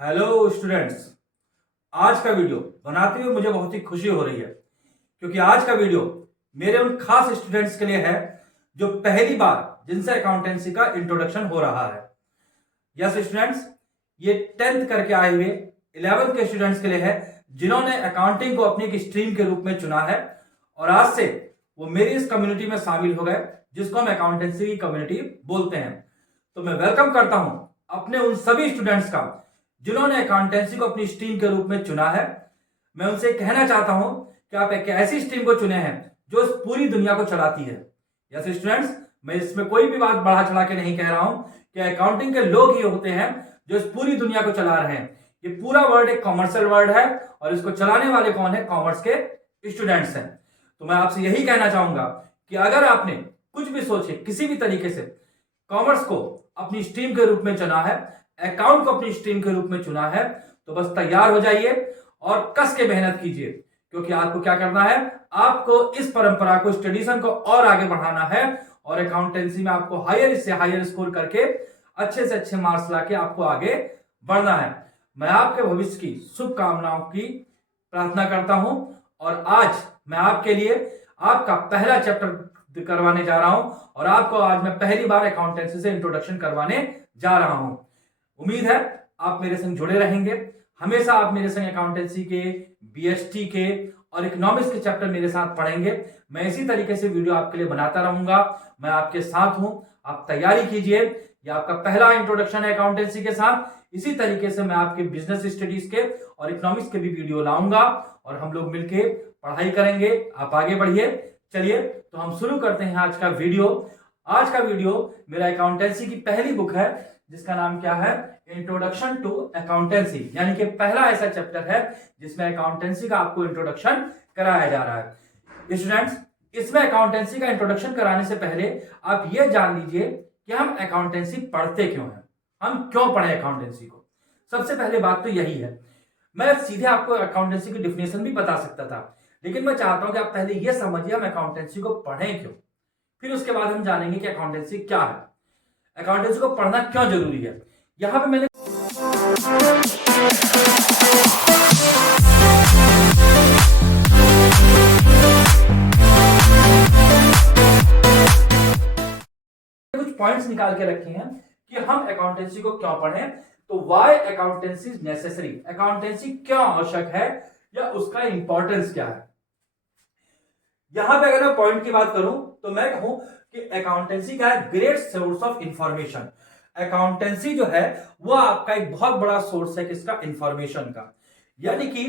Hello students. आज का video बनाते हुए मुझे बहुत ही खुशी हो रही है क्योंकि आज का वीडियो मेरे उन खास स्टूडेंट्स के लिए है जो पहली बार जिनसे अकाउंटेंसी का इंट्रोडक्शन हो रहा है। यस स्टूडेंट्स, ये 10th करके आए हुए 11th के स्टूडेंट्स के लिए है जिन्होंने अकाउंटिंग को अपनी एक स्ट्रीम के रूप में चुना है और आज से वो मेरी इस कम्युनिटी में शामिल हो गए जिसको हम अकाउंटेंसी की कम्युनिटी बोलते हैं। तो मैं वेलकम करता हूं अपने उन सभी स्टूडेंट्स का जिन्होंने अकाउंटेंसी को अपनी स्ट्रीम के रूप में चुना है। मैं उनसे कहना चाहता हूं कि आप एक ऐसी स्ट्रीम को चुने हैं जो इस पूरी दुनिया को चलाती है। यस स्टूडेंट्स, मैं इसमें कोई भी बात बढ़ा चढ़ा के नहीं कह रहा हूं कि अकाउंटिंग के लोग ही होते हैं जो इस पूरी दुनिया को चला रहे हैं। ये पूरा वर्ड एक कॉमर्शियल वर्ड है और इसको चलाने वाले कौन है? कॉमर्स के स्टूडेंट्स हैं। तो मैं आपसे यही कहना चाहूंगा कि अगर आपने कुछ भी सोचे किसी भी तरीके से कॉमर्स को अपनी स्ट्रीम के रूप में चुना है, अकाउंट को अपनी स्ट्रीम के रूप में चुना है, तो बस तैयार हो जाइए और कस के मेहनत कीजिए क्योंकि आपको क्या करना है? आपको इस परंपरा को, इस ट्रेडिशन को और आगे बढ़ाना है और अकाउंटेंसी में आपको हायर से हायर स्कोर करके अच्छे से अच्छे मार्क्स लाके आपको आगे बढ़ना है। मैं आपके भविष्य की शुभकामनाओं की प्रार्थना करता हूं और आज मैं आपके लिए आपका पहला चैप्टर करवाने जा रहा हूं और आपको आज मैं पहली बार अकाउंटेंसी से इंट्रोडक्शन करवाने जा रहा हूं। उम्मीद है आप मेरे संग जुड़े रहेंगे। हमेशा आप मेरे संग अकाउंटेंसी के, बीएसटी के और इकोनॉमिक्स के चैप्टर मेरे साथ पढ़ेंगे। मैं इसी तरीके से वीडियो आपके लिए बनाता रहूंगा। मैं आपके साथ हूं, आप तैयारी कीजिए। यह आपका पहला इंट्रोडक्शन है अकाउंटेंसी के साथ। इसी तरीके से मैं आपके बिजनेस स्टडीज के और इकोनॉमिक्स के भी वीडियो लाऊंगा और हम लोग मिलकर पढ़ाई करेंगे। आप आगे बढ़िए। चलिए तो हम शुरू करते हैं आज का वीडियो। आज का वीडियो मेरा अकाउंटेंसी की पहली बुक है जिसका नाम क्या है? इंट्रोडक्शन टू अकाउंटेंसी, यानी कि पहला ऐसा चैप्टर है जिसमें अकाउंटेंसी का आपको इंट्रोडक्शन कराया जा रहा है। स्टूडेंट्स, इसमें अकाउंटेंसी का इंट्रोडक्शन कराने से पहले आप यह जान लीजिए कि हम अकाउंटेंसी पढ़ते क्यों हैं, हम क्यों पढ़े अकाउंटेंसी को। सबसे पहले बात तो यही है। मैं सीधे आपको अकाउंटेंसी की डिफिनेशन भी बता सकता था, लेकिन मैं चाहता हूं कि आप पहले यह समझिए हम अकाउंटेंसी को पढ़ें क्यों, फिर उसके बाद हम जानेंगे कि अकाउंटेंसी क्या है, अकाउंटेंसी को पढ़ना क्यों जरूरी है। यहां पे मैंने कुछ पॉइंट्स निकाल के रखे हैं कि हम अकाउंटेंसी को क्यों पढ़ें। तो why accountancy is necessary, accountancy क्यों आवश्यक है या उसका इंपॉर्टेंस क्या है। यहां पे अगर मैं पॉइंट की बात करूं तो मैं कहूं कि अकाउंटेंसी का है great source of information. Accountancy जो है वो आपका एक बहुत बड़ा सोर्स है किसका? इंफॉर्मेशन का। यानी कि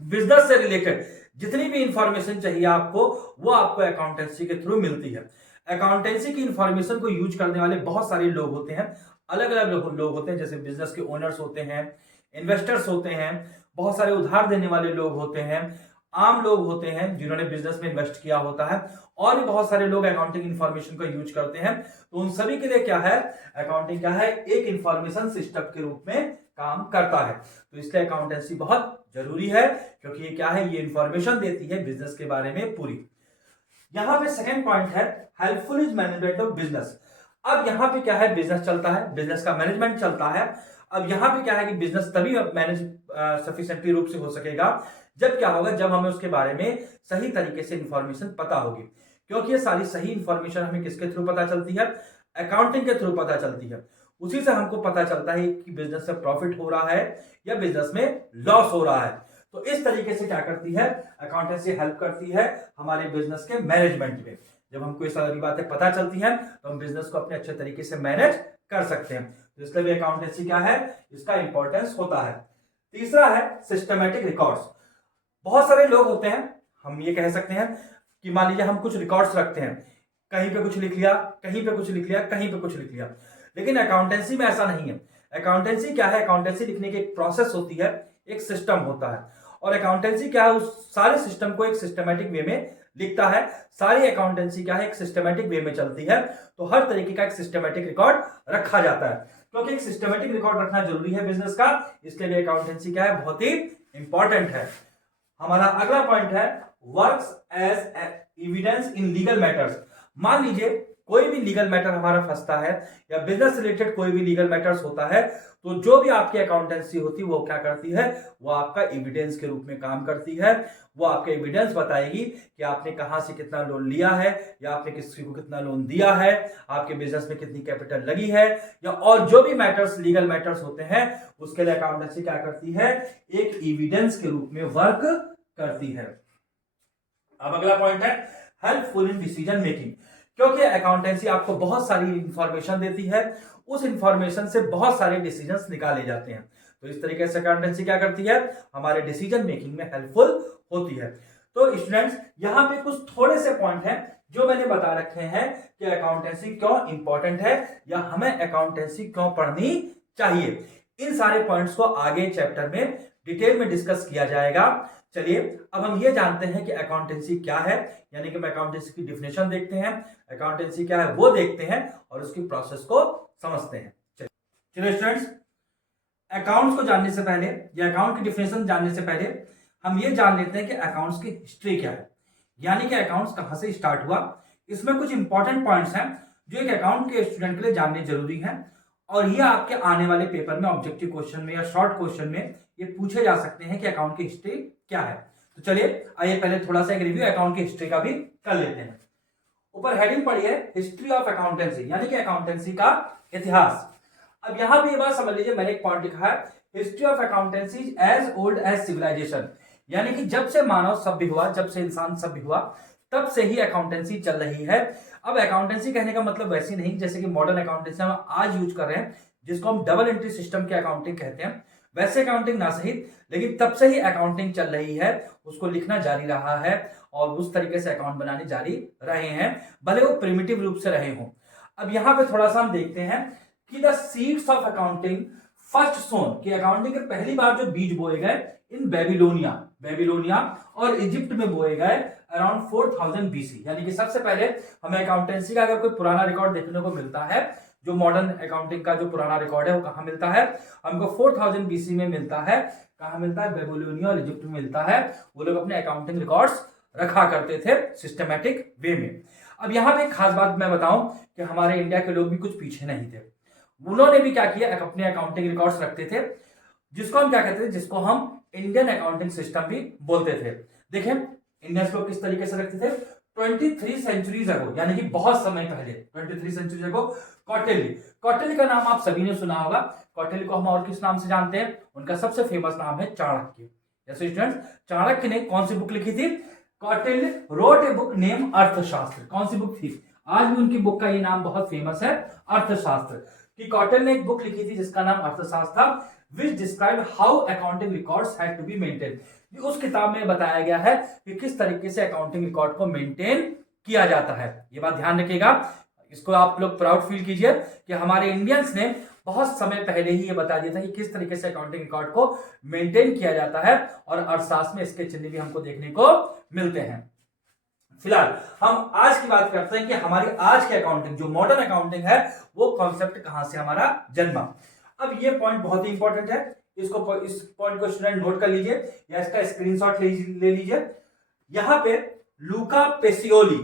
बिजनेस से रिलेटेड जितनी भी इंफॉर्मेशन चाहिए आपको वो आपको अकाउंटेंसी के थ्रू मिलती है। अकाउंटेंसी की इंफॉर्मेशन को यूज करने वाले बहुत सारे लोग होते हैं, अलग अलग लोग होते हैं, जैसे बिजनेस के ओनर्स होते हैं, इन्वेस्टर्स होते हैं, बहुत सारे उधार देने वाले लोग होते हैं, आम लोग होते हैं जिन्होंने बिजनेस में इन्वेस्ट किया होता है, और भी बहुत सारे लोग अकाउंटिंग इंफॉर्मेशन का यूज करते हैं। तो उन सभी के लिए क्या है? अकाउंटिंग क्या है? एक इंफॉर्मेशन सिस्टम के रूप में काम करता है। तो इसलिए अकाउंटेंसी बहुत जरूरी है क्योंकि ये क्या है? ये इंफॉर्मेशन देती है बिजनेस के बारे में पूरी। यहां पे सेकंड पॉइंट है helpful is management of business. अब यहां पे क्या है? बिजनेस चलता है, बिजनेस का मैनेजमेंट चलता है। अब यहां पे क्या है कि बिजनेस तभी मैनेज सफिशिएंटली रूप से हो सकेगा जब क्या होगा? जब हमें उसके बारे में सही तरीके से इंफॉर्मेशन पता होगी। क्योंकि ये सारी सही इंफॉर्मेशन हमें किसके थ्रू पता चलती है? अकाउंटिंग के थ्रू पता चलती है। उसी से हमको पता चलता है कि बिजनेस में प्रॉफिट हो रहा है या बिजनेस में लॉस हो रहा है। तो इस तरीके से क्या करती है? अकाउंटेंसी हेल्प करती है हमारे बिजनेस के मैनेजमेंट में। जब हमको ये सारी बातें पता चलती हैं तो हम बिजनेस को अपने अच्छे तरीके से मैनेज कर सकते हैं। तो इसलिए भी अकाउंटेंसी क्या है? इसका इंपॉर्टेंस होता है। तीसरा है सिस्टमैटिक रिकॉर्ड्स। बहुत सारे लोग होते हैं, हम ये कह सकते हैं कि मान लीजिए हम कुछ रिकॉर्ड्स रखते हैं, कहीं पे कुछ लिख लिया, कहीं पे कुछ लिख लिया, कहीं पे कुछ लिख लिया, लेकिन अकाउंटेंसी में ऐसा नहीं है। अकाउंटेंसी क्या है? अकाउंटेंसी लिखने की एक प्रोसेस होती है, एक सिस्टम होता है, और अकाउंटेंसी क्या है? उस सारे सिस्टम को एक सिस्टमैटिक वे में लिखता है। सारी अकाउंटेंसी क्या है? एक सिस्टमैटिक वे में चलती है। तो हर तरीके का एक सिस्टमैटिक रिकॉर्ड रखा जाता है। क्योंकि एक सिस्टमैटिक रिकॉर्ड रखना जरूरी है बिजनेस का, इसलिए अकाउंटेंसी क्या है? बहुत ही इंपॉर्टेंट है। हमारा अगला पॉइंट है works as evidence in legal matters. मान लीजिए कोई भी लीगल मैटर हमारा फंसता है या बिजनेस रिलेटेड कोई भी लीगल मैटर्स होता है, तो जो भी आपकी अकाउंटेंसी होती है वो क्या करती है, वो आपका एविडेंस के रूप में काम करती है। वो आपके एविडेंस बताएगी कि आपने कहां से कितना लोन लिया है या आपने किसी को कितना लोन दिया है, आपके बिजनेस में कितनी कैपिटल लगी है, या और जो भी मैटर्स लीगल मैटर्स होते हैं उसके लिए अकाउंटेंसी क्या करती है, एक एविडेंस के रूप में वर्क करती है। अब अगला पॉइंट है हेल्पफुल इन डिसीजन मेकिंग। क्योंकि अकाउंटेंसी आपको बहुत सारी इंफॉर्मेशन देती है, उस इंफॉर्मेशन से बहुत सारे डिसीजंस निकाले जाते हैं, तो इस तरीके से अकाउंटेंसी क्या करती है, हमारे डिसीजन मेकिंग में हेल्पफुल होती है। तो स्टूडेंट्स यहां पे कुछ थोड़े से पॉइंट हैं जो मैंने बता रखे हैं कि अकाउंटेंसी क्यों इंपॉर्टेंट है या हमें अकाउंटेंसी क्यों पढ़नी चाहिए। इन सारे पॉइंट्स को आगे चैप्टर में डिटेल में डिस्कस किया जाएगा। चलिए अब हम ये जानते हैं कि अकाउंटेंसी क्या है, यानी कि हम अकाउंटेंसी की डिफिनेशन देखते हैं, अकाउंटेंसी क्या है वो देखते हैं और उसकी प्रोसेस को समझते हैं। चलिए स्टूडेंट्स, अकाउंट्स को जानने से पहले या अकाउंट की डिफिनेशन जानने से पहले हम ये जान लेते हैं कि अकाउंट्स की हिस्ट्री क्या है, यानी कि अकाउंट्स कहां से स्टार्ट हुआ। इसमें कुछ इंपॉर्टेंट पॉइंट्स हैं जो एक अकाउंट के स्टूडेंट के लिए जानने जरूरी हैं और ये आपके आने वाले पेपर में ऑब्जेक्टिव क्वेश्चन में या शॉर्ट क्वेश्चन में ये पूछे जा सकते हैं कि अकाउंट की हिस्ट्री क्या है। तो चलिए आइए पहले थोड़ा सा एक रिव्यू अकाउंट की हिस्ट्री का भी कर लेते हैं। ऊपर हेडिंग पड़ी है हिस्ट्री ऑफ अकाउंटेंसी, यानी कि अकाउंटेंसी का इतिहास। अब यहां भी ये बात समझ लीजिए, मैंने एक पॉइंट लिखा है history of accountancy as old as civilisation, यानी कि जब से मानव सभ्य हुआ, जब से इंसान सभ्य हुआ तब से ही अकाउंटेंसी चल रही है। अब अकाउंटेंसी कहने का मतलब वैसी नहीं जैसे कि मॉडर्न अकाउंटेंसी हम आज यूज कर रहे हैं जिसको हम डबल एंट्री सिस्टम की अकाउंटिंग कहते हैं, वैसे अकाउंटिंग ना सहित, लेकिन तब से ही अकाउंटिंग चल रही है, उसको लिखना जारी रहा है और उस तरीके से अकाउंट बनाने जारी रहे हैं, भले वो प्रिमिटिव रूप से रहे हों। अब यहां पे थोड़ा सा हम देखते हैं कि the seeds of accounting first sown, कि अकाउंटिंग के पहली बार जो बीज बोए गए इन बेबीलोनिया और इजिप्ट में बोए गए अराउंड 4000 बीसी, यानी कि सबसे पहले हमें अकाउंटेंसी का अगर कोई पुराना रिकॉर्ड देखने को मिलता है, जो मॉडर्न अकाउंटिंग का जो पुराना रिकॉर्ड है वो कहां मिलता है, हमको 4000 बीसी में मिलता है। कहां मिलता है, बेबीलोनिया और इजिप्ट में मिलता है। वो लोग अपने अकाउंटिंग रिकॉर्ड्स रखा करते थे सिस्टमैटिक वे में। अब यहां पे एक खास बात मैं बताऊं कि हमारे इंडिया के लोग भी कुछ पीछे नहीं थे, उन्होंने भी क्या किया, अपने अकाउंटिंग रिकॉर्ड्स रखते थे, जिसको हम क्या कहते थे, जिसको हम इंडियन अकाउंटिंग सिस्टम भी बोलते थे। देखें इंडियंस लोग किस तरीके से रखते थे, 23 सेंचुरीज अगो, यानी कि बहुत समय पहले 23 सेंचुरी अगो कौटिल्य का नाम आप सभी ने सुना होगा। कौटिल्य को हम और किस नाम से जानते हैं, उनका सबसे फेमस नाम है चाणक्य। जैसे स्टूडेंट्स, चाणक्य ने कौन सी बुक लिखी थी, Kautilya wrote a book name अर्थशास्त्र। कौन सी बुक थी, आज भी उनकी बुक का ये नाम बहुत फेमस है, अर्थशास्त्र। कि कौटिल्य ने एक बुक लिखी थी जिसका नाम अर्थशास्त्र था, which describe how accounting records had to be maintained। उस किताब में बताया गया है कि किस तरीके से अकाउंटिंग रिकॉर्ड को मेंटेन किया जाता है। ये बात ध्यान रखिएगा, इसको आप लोग प्राउड फील कीजिए कि हमारे इंडियंस ने बहुत समय पहले ही ये बता दिया था कि किस तरीके से अकाउंटिंग रिकॉर्ड को मेंटेन किया जाता है, और अर्थशास्त्र में इसके चिन्ह भी हमको देखने को मिलते हैं। फिलहाल हम आज की बात करते हैं कि हमारी आज की अकाउंटिंग जो मॉडर्न अकाउंटिंग है वो कॉन्सेप्ट कहां से हमारा जन्मा। अब ये पॉइंट बहुत ही इंपॉर्टेंट है, इसको इस पॉइंट को स्टूडेंट नोट कर लीजिए या इसका स्क्रीनशॉट ले लीजिए। यहां पे लूका पेसियोली,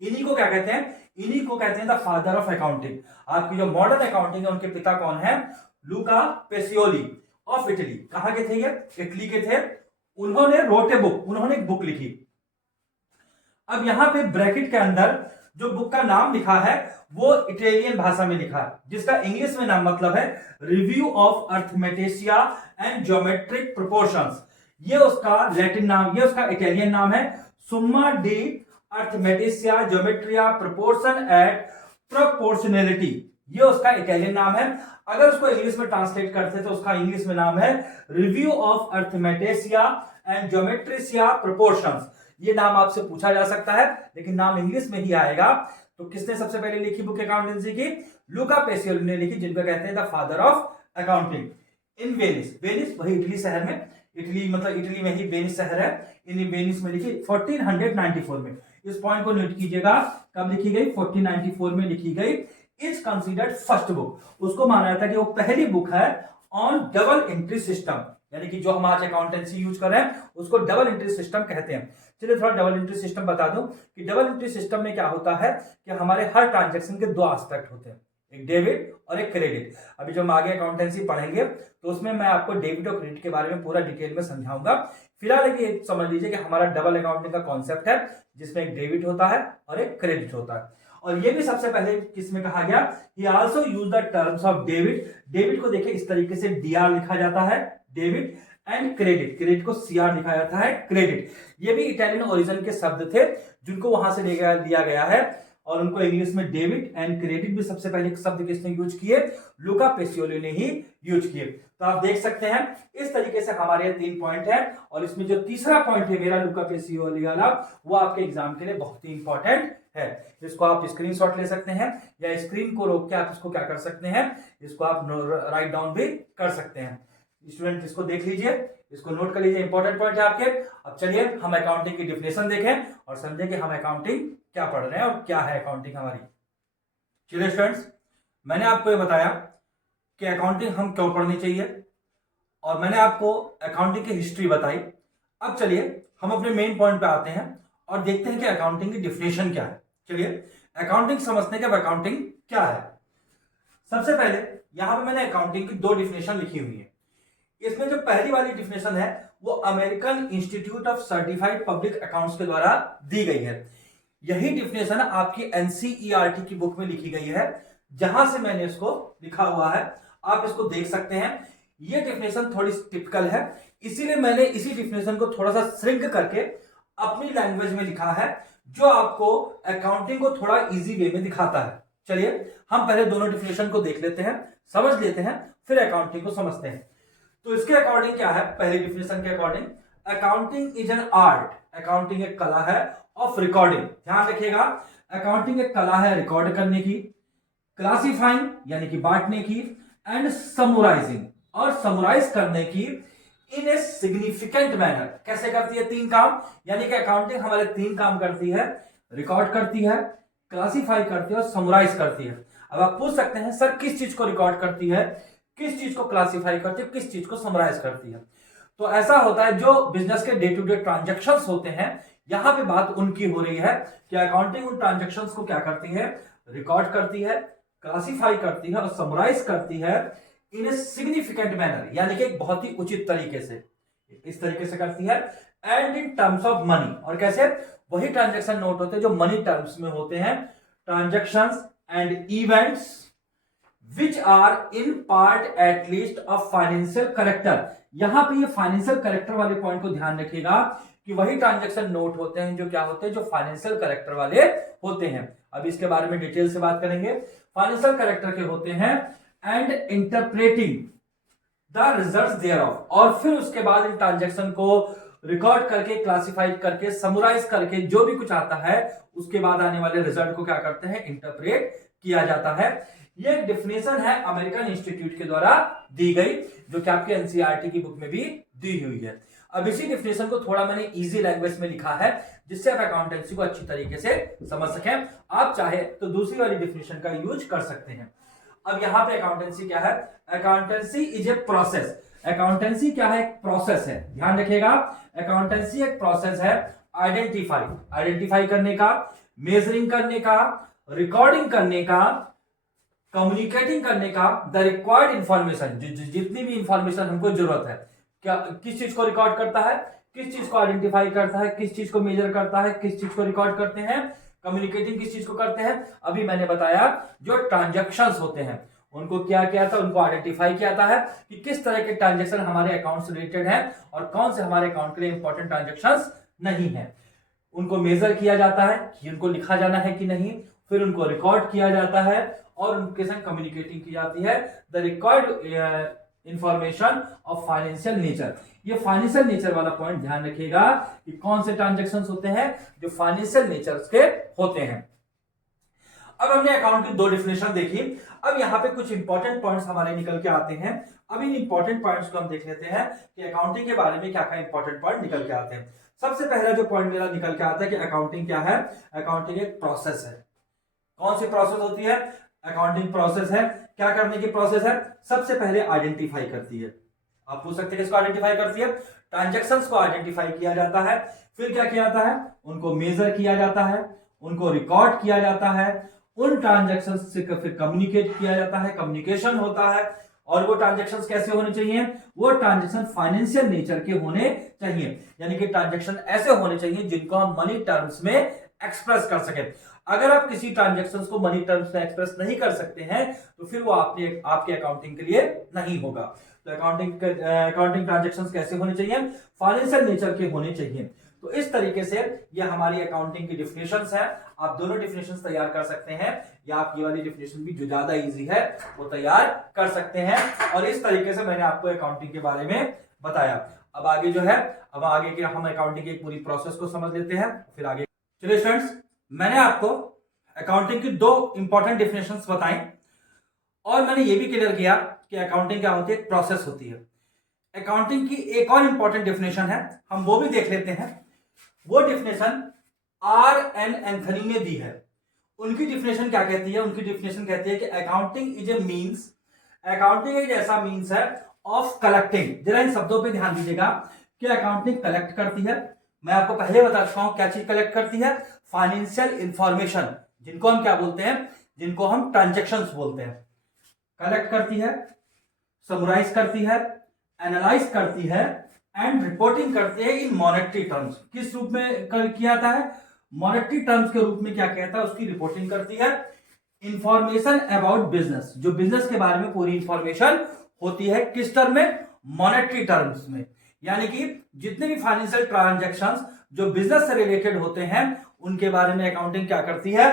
इन्हीं को क्या कहते हैं, इन्हीं को कहते हैं द फादर ऑफ अकाउंटिंग। आपकी जो मॉडर्न अकाउंटिंग है उनके पिता कौन है, लूका पेसियोली ऑफ इटली। कहां के थे ये, इटली के थे। उन्होंने रोट ए बुक, उन्होंने एक बुक लिखी। अब यहां पे ब्रैकेट के अंदर जो बुक का नाम लिखा है वो इटालियन भाषा में लिखा है, जिसका इंग्लिश में नाम मतलब है review of arithmetica and geometric proportions. ये उसका लैटिन नाम, ये उसका इटालियन नाम है सुम्मा डी अर्थमेटिसिया ज्योमेट्रिया प्रोपोर्शन एट प्रोपोर्शनैलिटी। ये उसका इटालियन नाम है। अगर उसको इंग्लिश में ट्रांसलेट करते तो उसका इंग्लिश में नाम है review of arithmetica and ज्योमेट्रिसिया proportions. ये नाम आपसे पूछा जा सकता है लेकिन नाम इंग्लिश में ही आएगा। तो किसने सबसे पहले लिखी बुक अकाउंटेंसी की, लूका पेसियोली ने लिखी, जिनको कहते हैं the father of accounting. In Venice, Venice वही इटली शहर में, इटली मतलब इटली में ही वेनिस शहर है, इन वेनिस में लिखी 1494 में। इस पॉइंट को नोट कीजिएगा, कब लिखी गई, 1494 में लिखी गई। इज कंसीडर्ड फर्स्ट बुक, उसको माना जाता है कि वो पहली बुक है ऑन डबल एंट्री सिस्टम, यानी कि जो हम आज अकाउंटेंसी यूज कर रहे हैं उसको डबल एंट्री सिस्टम कहते हैं। चलिए थोड़ा डबल एंट्री सिस्टम बता दूं कि डबल एंट्री सिस्टम में क्या होता है कि हमारे हर ट्रांजैक्शन के दो एस्पेक्ट होते हैं, एक डेबिट और एक क्रेडिट। अभी जब हम आगे अकाउंटेंसी पढ़ेंगे तो उसमें मैं आपको डेबिट और क्रेडिट के बारे में पूरा डिटेल में समझाऊंगा। फिलहाल ये समझ लीजिए कि हमारा डबल अकाउंटिंग का कॉन्सेप्ट है जिसमें एक डेबिट होता है और एक क्रेडिट होता है। और ये भी सबसे पहले किसमें कहा गया, ही also use the terms of debit. Debit को देखिए इस तरीके से डीआर लिखा जाता है डेबिट, एंड क्रेडिट, क्रेडिट को सीआर लिखा जाता है क्रेडिट। ये भी इटालियन ओरिजिन के शब्द थे जिनको वहां से लिया गया है और उनको इंग्लिश में डेबिट एंड क्रेडिट भी सबसे पहले शब्द किसने यूज किए, लुका पेसियोली ने ही यूज किए। तो आप देख सकते हैं इस तरीके से हमारे 3 पॉइंट है और इसमें जो तीसरा पॉइंट है मेरा लुका पेसियोली वाला, वो आपके एग्जाम के लिए बहुत ही इंपॉर्टेंट है। इसको आप स्क्रीनशॉट ले सकते हैं या स्क्रीन को रोक के आप इसको क्या कर सकते हैं, इसको आप राइट डाउन भी कर सकते हैं। स्टूडेंट इसको देख लीजिए, इसको नोट कर लीजिए, इंपॉर्टेंट पॉइंट है आपके। अब चलिए हम अकाउंटिंग की डिफिनेशन देखें और समझें कि हम अकाउंटिंग क्या पढ़ रहे हैं और क्या है अकाउंटिंग हमारी। चलिए स्टूडेंट्स, मैंने आपको ये बताया कि अकाउंटिंग हम क्यों पढ़नी चाहिए और मैंने आपको अकाउंटिंग की हिस्ट्री बताई। अब चलिए हम अपने मेन पॉइंट पे आते हैं और देखते हैं कि अकाउंटिंग की डिफिनेशन क्या है। चलिए अकाउंटिंग समझने के, अब अकाउंटिंग क्या है। सबसे पहले यहां पे मैंने अकाउंटिंग की 2 डिफिनेशन लिखी हुई है। इसमें जो पहली वाली डिफिनेशन है वो American institute of certified public accounts के द्वारा दी गई है। यही डिफिनेशन आपकी एनसीईआरटी की बुक में लिखी गई है, जहां से मैंने इसको लिखा हुआ है, आप इसको देख सकते हैं। ये डिफिनेशन थोड़ी टिपिकल है, इसीलिए मैंने इसी डिफिनेशन को थोड़ा सा श्रिंक करके अपनी लैंग्वेज में लिखा है, जो आपको अकाउंटिंग को थोड़ा इजी वे में दिखाता है। चलिए हम पहले दोनों डिफिनेशन को देख लेते हैं, समझ लेते हैं, फिर अकाउंटिंग को समझते हैं। तो इसके अकॉर्डिंग क्या है, पहले डिफिनेशन के according, accounting is an art, accounting एक कला है ऑफ रिकॉर्डिंग। ध्यान रखिएगा, अकाउंटिंग एक कला है रिकॉर्ड करने की, क्लासिफाइंग यानी कि बांटने की, एंड समराइजिंग और समराइज करने की इन ए सिग्निफिकेंट मैनर। कैसे करती है 3 काम, यानी कि अकाउंटिंग हमारे 3 काम करती है, रिकॉर्ड करती है, क्लासिफाई करती है और समराइज करती है। अब आप पूछ सकते हैं सर किस चीज को रिकॉर्ड करती है, किस चीज को क्लासिफाई करती है, किस चीज को समराइज करती है। तो ऐसा होता है जो बिजनेस के डे टू डे ट्रांजैक्शंस होते हैं, यहां पे बात उनकी हो रही है कि अकाउंटिंग उन ट्रांजैक्शंस को क्या करती है, रिकॉर्ड करती है, क्लासिफाई करती है और समराइज करती है इन ए सिग्निफिकेंट मैनर, यानी कि एक बहुत ही उचित तरीके से, इस तरीके से करती है, and in terms of money. और कैसे, वही ट्रांजैक्शन नोट होते हैं जो मनी टर्म्स में होते हैं, transactions and events which are in part at least of financial character. यहां पे ये फाइनेंशियल करेक्टर वाले पॉइंट को ध्यान रखिएगा कि वही ट्रांजैक्शन नोट होते हैं जो क्या होते हैं, जो फाइनेंशियल करेक्टर वाले होते हैं। अब इसके बारे में डिटेल से बात करेंगे। फाइनेंशियल करेक्टर के होते हैं and interpreting the results thereof, और फिर उसके बाद इन ट्रांजैक्शन को रिकॉर्ड करके, क्लासिफाई करके, समराइज करके जो भी कुछ आता है उसके बाद आने वाले रिजल्ट को क्या करते हैं, इंटरप्रेट किया जाता है। ये एक डेफिनेशन है अमेरिकन इंस्टीट्यूट के द्वारा दी गई, जो कि आपके एनसीईआरटी की बुक में भी दी हुई है। अब इसी डेफिनेशन को थोड़ा मैंने इजी लैंग्वेज में लिखा है जिससे आप अकाउंटेंसी को अच्छी तरीके से समझ सकें। आप चाहे तो दूसरी वाली डेफिनेशन का यूज कर सकते हैं। अब यहां पे अकाउंटेंसी क्या है, accountancy is a process. Accountancy क्या है, एक प्रोसेस है। ध्यान रखिएगा, अकाउंटेंसी एक प्रोसेस है आइडेंटिफाई करने का, मेजरिंग करने का, रिकॉर्डिंग करने का, कम्युनिकेटिंग करने का, द रिक्वायर्ड इंफॉर्मेशन, जितनी भी इंफॉर्मेशन हमको जरूरत है, क्या किस चीज को रिकॉर्ड करता है, किस चीज को आइडेंटिफाई करता है, किस चीज को मेजर करता है, किस चीज को रिकॉर्ड करते हैं, कम्युनिकेटिंग किस चीज को करते हैं। अभी मैंने बताया जो ट्रांजैक्शंस होते हैं उनको क्या किया था, उनको आइडेंटिफाई किया था है कि किस तरह के ट्रांजैक्शन हमारे अकाउंट से रिलेटेड है और कौन से हमारे अकाउंट के लिए इंपॉर्टेंट ट्रांजैक्शंस नहीं है। उनको मेजर किया जाता है कि उनको लिखा जाना है कि नहीं, फिर उनको रिकॉर्ड किया जाता है और उनके संग कम्युनिकेटिंग की जाती है, the record information of financial nature. ये फाइनेंशियल नेचर वाला पॉइंट ध्यान रखिएगा कि कौन से ट्रांजैक्शंस होते हैं जो फाइनेंशियल नेचर के होते हैं। अब हमने अकाउंट की 2 डेफिनेशन देखी। अब यहाँ पे कुछ इंपॉर्टेंट पॉइंट्स हमारे निकल के आते हैं। अब इन इंपॉर्टेंट पॉइंट्स को हम देख लेते हैं कि अकाउंटिंग के बारे में क्या क्या इंपॉर्टेंट पॉइंट निकल के आते हैं। सबसे पहला जो पॉइंट मेरा निकल के आता है कि अकाउंटिंग क्या है, अकाउंटिंग एक प्रोसेस है। कौन सी प्रोसेस होती है, अकाउंटिंग प्रोसेस है। क्या करने की प्रोसेस है, सबसे पहले आइडेंटिफाई करती है। आप पूछ सकते हैं किसको आइडेंटिफाई करती है? ट्रांजैक्शंस को आइडेंटिफाई किया जाता है। फिर क्या किया जाता है? उनको मेजर किया जाता है, उनको रिकॉर्ड किया जाता है, उन ट्रांजैक्शंस से फिर कम्युनिकेट किया जाता है, कम्युनिकेशन होता है। और वो ट्रांजैक्शंस कैसे होने चाहिए? वो ट्रांजैक्शन फाइनेंशियल नेचर के होने चाहिए, यानी कि ट्रांजैक्शन ऐसे होने चाहिए जिनको हम मनी टर्म्स में एक्सप्रेस कर सके। अगर आप किसी ट्रांजैक्शंस को मनी टर्म्स में एक्सप्रेस नहीं कर सकते हैं तो फिर वो आपके अकाउंटिंग के लिए नहीं होगा। तो अकाउंटिंग ट्रांजैक्शंस कैसे होने चाहिए? फाइनेंशियल नेचर के होने चाहिए। तो इस तरीके से ये हमारी अकाउंटिंग की डिफिनेशंस है। आप दोनों डिफिनेशंस तैयार कर सकते हैं, या आप ये वाली डिफिनेशन भी जो ज्यादा इजी है वो तैयार कर सकते हैं। और इस तरीके से मैंने आपको अकाउंटिंग के बारे में बताया। अब आगे जो है, अब आगे के हम अकाउंटिंग की पूरी प्रोसेस को समझ लेते हैं, फिर आगे। चलिए स्टूडेंट्स, मैंने आपको अकाउंटिंग की दो इंपॉर्टेंट डिफिनेशंस बताई, और मैंने ये भी क्लियर किया कि अकाउंटिंग क्या होती है, एक प्रोसेस होती है। अकाउंटिंग की एक और इंपॉर्टेंट डिफिनेशन है, हम वो भी देख लेते हैं। वो डिफिनेशन R.N. एंथनी ने दी है। उनकी डिफिनेशन क्या कहती है? उनकी डिफिनेशन कहती है कि accounting is a means, accounting एक ऐसा मींस है ऑफ कलेक्टिंग। जरा इन शब्दों पे ध्यान दीजिएगा कि अकाउंटिंग कलेक्ट करती है। मैं आपको पहले बता चुका हूं क्या चीज कलेक्ट करती है? फाइनेंशियल इंफॉर्मेशन, जिनको हम क्या बोलते हैं? जिनको हम ट्रांजैक्शंस बोलते हैं। कलेक्ट करती है, समराइज करती है, एनालाइज करती है एंड रिपोर्टिंग करती है इन मॉनेटरी टर्म्स। किस रूप में किया जाता है? मॉनेटरी टर्म्स के रूप में क्या कहता है? उसकी रिपोर्टिंग करती है। इंफॉर्मेशन अबाउट बिजनेस, जो बिजनेस के बारे में पूरी इंफॉर्मेशन होती है, किस टर्म में? मॉनेटरी टर्म्स में। यानी कि जितने भी फाइनेंशियल ट्रांजैक्शंस जो बिजनेस से रिलेटेड होते हैं उनके बारे में अकाउंटिंग क्या करती है?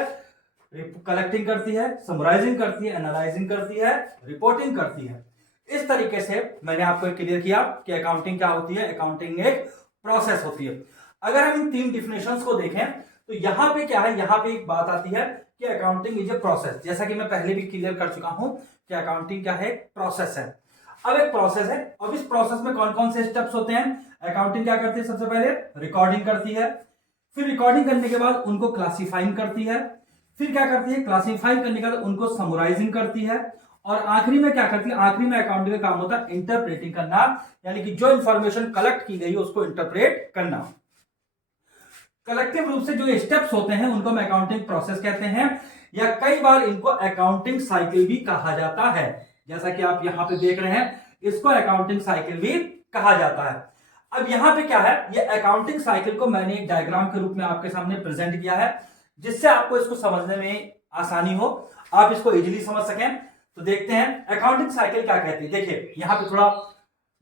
कलेक्टिंग करती है, समराइजिंग करती है, एनालाइजिंग करती है, रिपोर्टिंग करती है। इस तरीके से मैंने आपको क्लियर किया कि अकाउंटिंग क्या होती है। अकाउंटिंग एक प्रोसेस होती है। अगर हम इन तीन डिफिनेशंस को देखें तो यहां पे क्या है? यहां पे एक बात आती है कि अकाउंटिंग इज ए प्रोसेस। जैसा कि मैं पहले भी क्लियर कर चुका हूं कि अकाउंटिंग क्या है? प्रोसेस है। अब एक प्रोसेस है, अब इस प्रोसेस में कौन कौन से स्टेप्स होते हैं? अकाउंटिंग क्या करती है? सबसे पहले रिकॉर्डिंग करती है, फिर रिकॉर्डिंग करने के बाद उनको क्लासिफाइंग करती है, फिर क्या करती है? क्लासिफाइंग करने के बाद उनको समराइजिंग करती है, और आखिरी में क्या करती है? आखिरी में अकाउंटिंग का काम होता है इंटरप्रेटिंग करना, यानी कि जो इंफॉर्मेशन कलेक्ट की गई है उसको इंटरप्रेट करना। कलेक्टिव रूप से जो स्टेप्स होते हैं उनको हम अकाउंटिंग प्रोसेस कहते हैं, या कई बार इनको अकाउंटिंग साइकिल भी कहा जाता है। जैसा कि आप यहां पे देख रहे हैं, इसको अकाउंटिंग साइकिल भी कहा जाता है। अब यहां पे क्या है? ये अकाउंटिंग साइकिल को मैंने एक डायग्राम के रूप में आपके सामने प्रेजेंट किया है, जिससे आपको इसको समझने में आसानी हो, आप इसको इजीली समझ सकें। तो देखते हैं अकाउंटिंग साइकिल क्या कहती है। देखिए यहां पे थोड़ा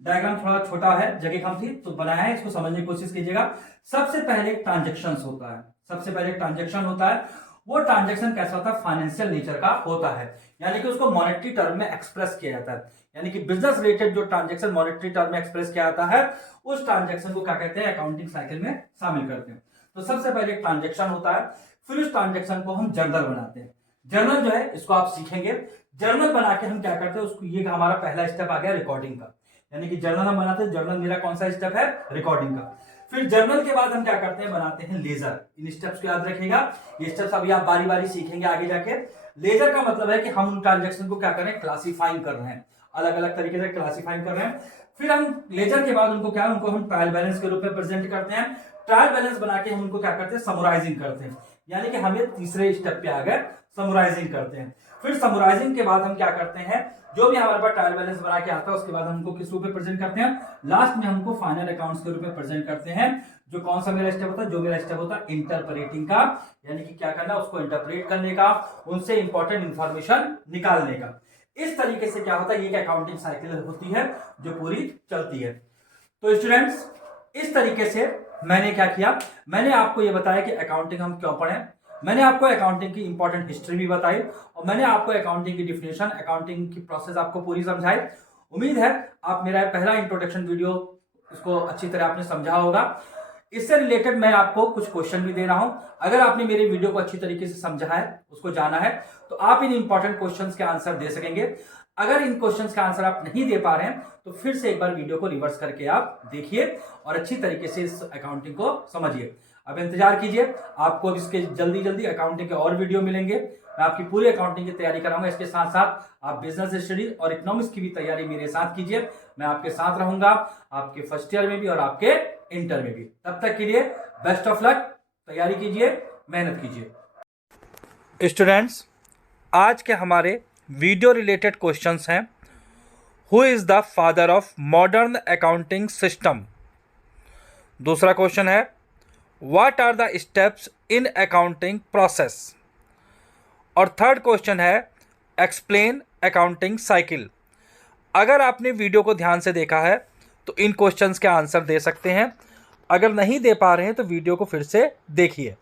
डायग्राम थोड़ा छोटा है, जगह कम थी तो बनाया है, इसको समझने की कोशिश कीजिएगा। सबसे पहले ट्रांजैक्शंस होता है, सबसे पहले ट्रांजैक्शन होता है। वो ट्रांजैक्शन कैसा होता है? फाइनेंशियल नेचर का होता है, यानी कि उसको मॉनेटरी टर्म में एक्सप्रेस किया जाता है। यानी कि बिजनेस रिलेटेड जो ट्रांजैक्शन मॉनेटरी टर्म में एक्सप्रेस किया जाता है, उस ट्रांजैक्शन को क्या कहते हैं? अकाउंटिंग साइकिल में शामिल करते हैं। तो सबसे पहले ट्रांजैक्शन होता है, फिर उस ट्रांजैक्शन को हम जर्नल बनाते हैं। जर्नल जो है इसको आप सीखेंगे। जर्नल बना के हम क्या करते हैं? उसको, ये हमारा पहला स्टेप आ गया रिकॉर्डिंग का, यानी कि जर्नल हम बनाते हैं। जर्नल मेरा कौन सा स्टेप है? रिकॉर्डिंग का। फिर जर्नल के बाद हम क्या करते हैं? बनाते हैं लेजर। इन स्टेप्स को याद रखिएगा, ये स्टेप्स अभी आप बारी बारी सीखेंगे आगे जाके। लेजर का मतलब है कि हम उन ट्रांजैक्शन को क्या कर रहे हैं? क्लासिफाइंग कर रहे हैं, अलग अलग तरीके से क्लासिफाइंग कर रहे हैं। फिर हम लेजर के बाद उनको क्या, उनको हम ट्रायल बैलेंस के रूप में प्रेजेंट करते हैं। ट्रायल बैलेंस बना के हम उनको क्या करते हैं? समराइजिंग करते हैं, यानी कि हम ये तीसरे स्टेप पे आ गए, समराइजिंग करते हैं। फिर समराइजिंग के बाद हम क्या करते हैं? जो भी हमारे पास ट्रायल बैलेंस बना के आता है उसके बाद हमको किस रूप में प्रेजेंट करते हैं? लास्ट में हमको फाइनल अकाउंट्स के रूप में प्रेजेंट करते हैं। जो कौन सा मेरा स्टेप होता है? जो मेरा स्टेप होता है इंटरप्रेटिंग का, यानी कि क्या करना? उसको इंटरप्रेट करने का, उनसे इंपॉर्टेंट इंफॉर्मेशन निकालने का। इस तरीके से क्या होता है? ये अकाउंटिंग साइकिल होती है जो पूरी चलती है। तो स्टूडेंट्स, इस तरीके से मैंने क्या किया? मैंने आपको ये बताया कि अकाउंटिंग हम क्यों पढ़ें, मैंने आपको अकाउंटिंग की इंपॉर्टेंट हिस्ट्री भी बताई, और मैंने आपको अकाउंटिंग की डिफिनेशन, अकाउंटिंग की प्रोसेस आपको पूरी समझाई। उम्मीद है आप मेरा पहला इंट्रोडक्शन वीडियो इसको अच्छी तरह आपने समझा होगा। इससे रिलेटेड मैं आपको कुछ क्वेश्चन भी दे रहा हूं। अगर आपने मेरे वीडियो को अच्छी तरीके से समझा है, उसको जाना है, तो आप इन इंपॉर्टेंट क्वेश्चंस के आंसर दे सकेंगे। अगर इन क्वेश्चंस का आंसर आप नहीं दे पा रहे हैं तो फिर से एक बार वीडियो को रिवर्स करके आप देखिए और अच्छी तरीके से इस अकाउंटिंग को समझिए। अब इंतजार कीजिए, आपको इसके जल्दी जल्दी अकाउंटिंग के और वीडियो मिलेंगे। मैं आपकी पूरी अकाउंटिंग की तैयारी कराऊंगा। इसके साथ साथ आप बिजनेस स्टडीज और इकोनॉमिक्स की भी तैयारी मेरे साथ कीजिए। मैं आपके साथ रहूंगा, आपके फर्स्ट ईयर में भी और आपके इंटर में भी। तब तक के लिए बेस्ट ऑफ लक, तैयारी कीजिए, मेहनत कीजिए। स्टूडेंट्स, आज के हमारे वीडियो रिलेटेड क्वेश्चंस हैं, who is the father of modern accounting system. दूसरा क्वेश्चन है, what are the steps in accounting process. और थर्ड क्वेश्चन है, एक्सप्लेन अकाउंटिंग साइकिल। अगर आपने वीडियो को ध्यान से देखा है तो इन क्वेश्चंस के आंसर दे सकते हैं, अगर नहीं दे पा रहे हैं तो वीडियो को फिर से देखिए।